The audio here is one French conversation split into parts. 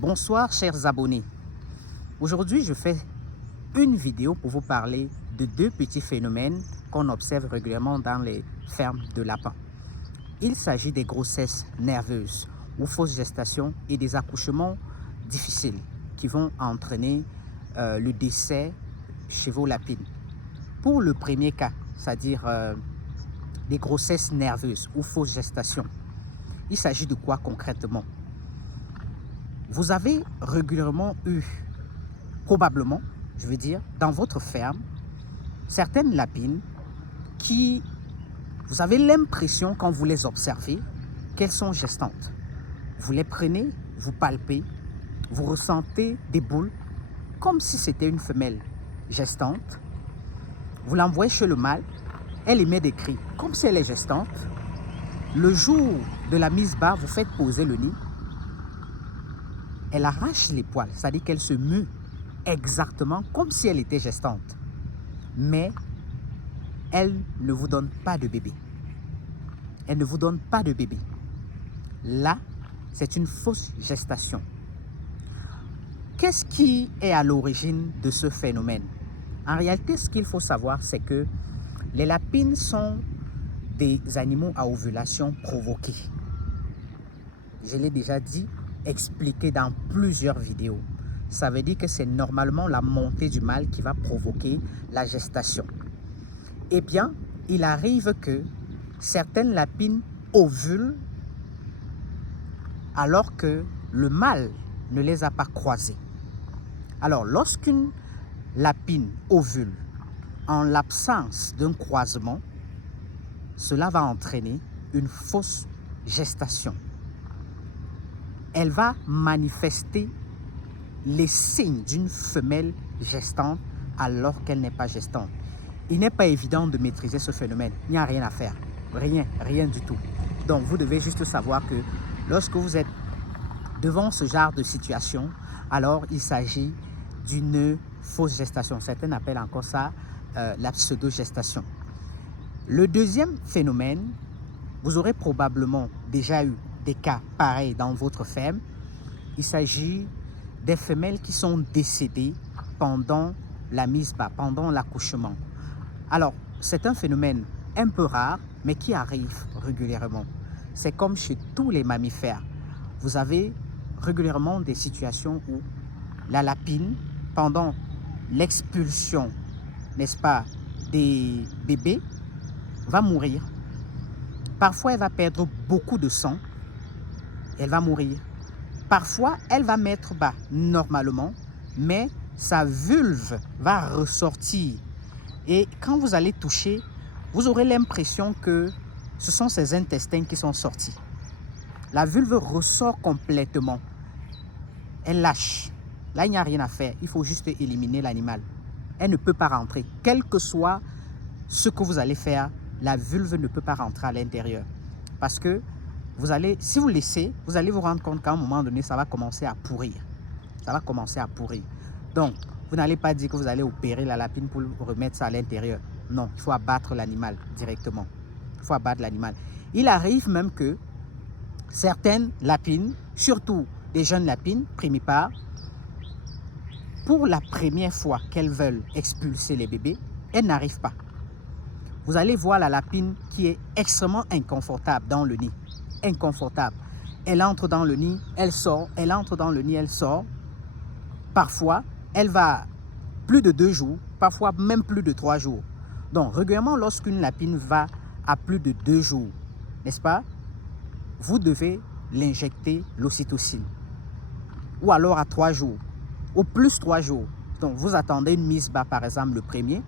Bonsoir chers abonnés. Aujourd'hui je fais une vidéo pour vous parler de deux petits phénomènes qu'on observe régulièrement dans les fermes de lapins. Il s'agit des grossesses nerveuses ou fausses gestations et des accouchements difficiles qui vont entraîner le décès chez vos lapines. Pour le premier cas, c'est-à-dire des grossesses nerveuses ou fausses gestations, il s'agit de quoi concrètement? Vous avez régulièrement eu, probablement, je veux dire, dans votre ferme, certaines lapines qui, vous avez l'impression quand vous les observez, qu'elles sont gestantes. Vous les prenez, vous palpez, vous ressentez des boules, comme si c'était une femelle gestante. Vous l'envoyez chez le mâle, elle émet des cris, comme si elle est gestante. Le jour de la mise bas, vous faites poser le nid. Elle arrache les poils, c'est-à-dire qu'elle se mue exactement comme si elle était gestante. Mais elle ne vous donne pas de bébé. Elle ne vous donne pas de bébé. Là, c'est une fausse gestation. Qu'est-ce qui est à l'origine de ce phénomène? En réalité, ce qu'il faut savoir, c'est que les lapines sont des animaux à ovulation provoquée. Je l'ai déjà dit, expliqué dans plusieurs vidéos. Ça veut dire que c'est normalement la montée du mâle qui va provoquer la gestation. Eh bien, il arrive que certaines lapines ovulent alors que le mâle ne les a pas croisées. Alors, lorsqu'une lapine ovule en l'absence d'un croisement, cela va entraîner une fausse gestation. Elle va manifester les signes d'une femelle gestante alors qu'elle n'est pas gestante. Il n'est pas évident de maîtriser ce phénomène. Il n'y a rien à faire. Rien du tout. Donc, vous devez juste savoir que lorsque vous êtes devant ce genre de situation, alors il s'agit d'une fausse gestation. Certains appellent encore ça la pseudo-gestation. Le deuxième phénomène, vous aurez probablement déjà eu des cas pareils dans votre ferme. Il s'agit des femelles qui sont décédées pendant la mise bas, pendant l'accouchement. Alors, c'est un phénomène un peu rare, mais qui arrive régulièrement. C'est comme chez tous les mammifères. Vous avez régulièrement des situations où la lapine, pendant l'expulsion, n'est-ce pas, des bébés, va mourir. Parfois, elle va perdre beaucoup de sang. Elle va mourir. Parfois, elle va mettre bas normalement, mais sa vulve va ressortir. Et quand vous allez toucher, vous aurez l'impression que ce sont ses intestins qui sont sortis. La vulve ressort complètement. Elle lâche. Là, il n'y a rien à faire. Il faut juste éliminer l'animal. Elle ne peut pas rentrer. Quel que soit ce que vous allez faire, la vulve ne peut pas rentrer à l'intérieur. Parce que si vous laissez, vous allez vous rendre compte qu'à un moment donné, ça va commencer à pourrir. Ça va commencer à pourrir. Donc, vous n'allez pas dire que vous allez opérer la lapine pour remettre ça à l'intérieur. Non, il faut abattre l'animal directement. Il faut abattre l'animal. Il arrive même que certaines lapines, surtout des jeunes lapines primipares, pour la première fois qu'elles veulent expulser les bébés, elles n'arrivent pas. Vous allez voir la lapine qui est extrêmement inconfortable dans le nid. Inconfortable. Elle entre dans le nid, elle sort, elle entre dans le nid, elle sort. Parfois, elle va plus de 2 jours, parfois même plus de 3 jours. Donc, régulièrement, lorsqu'une lapine va à plus de 2 jours, n'est-ce pas, vous devez l'injecter l'ocytocine. Ou alors à 3 jours, au plus 3 jours. Donc, vous attendez une mise bas, par exemple, le premier,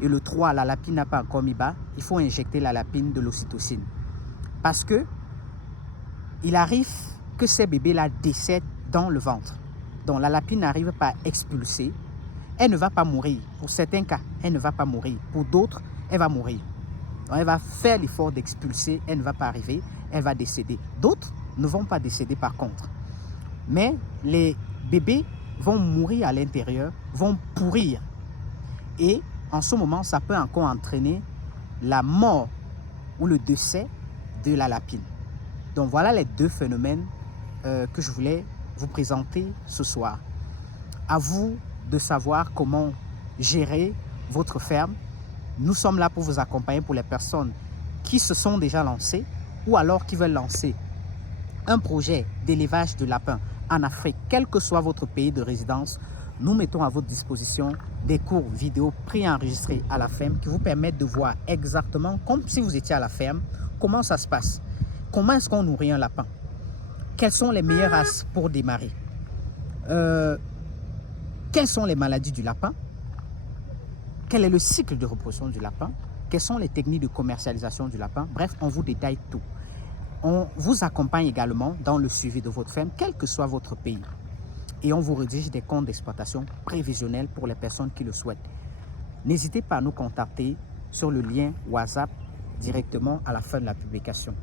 et le 3, la lapine n'a pas encore mis bas, il faut injecter la lapine de l'ocytocine. Parce que il arrive que ces bébés-là décèdent dans le ventre. Donc la lapine n'arrive pas à expulser. Elle ne va pas mourir. Pour certains cas, elle ne va pas mourir. Pour d'autres, elle va mourir. Donc elle va faire l'effort d'expulser, elle ne va pas arriver, elle va décéder. D'autres ne vont pas décéder par contre. Mais les bébés vont mourir à l'intérieur, vont pourrir. Et en ce moment, ça peut encore entraîner la mort ou le décès de la lapine. Donc voilà les deux phénomènes que je voulais vous présenter ce soir. À vous de savoir comment gérer votre ferme. Nous sommes là pour vous accompagner pour les personnes qui se sont déjà lancées ou alors qui veulent lancer un projet d'élevage de lapins en Afrique, quel que soit votre pays de résidence. Nous mettons à votre disposition des cours vidéo préenregistrés à la ferme qui vous permettent de voir exactement, comme si vous étiez à la ferme, comment ça se passe. Comment est-ce qu'on nourrit un lapin? Quelles sont les meilleures races pour démarrer? Quelles sont les maladies du lapin? Quel est le cycle de reproduction du lapin? Quelles sont les techniques de commercialisation du lapin? Bref, on vous détaille tout. On vous accompagne également dans le suivi de votre ferme, quel que soit votre pays. Et on vous rédige des comptes d'exploitation prévisionnels pour les personnes qui le souhaitent. N'hésitez pas à nous contacter sur le lien WhatsApp directement à la fin de la publication.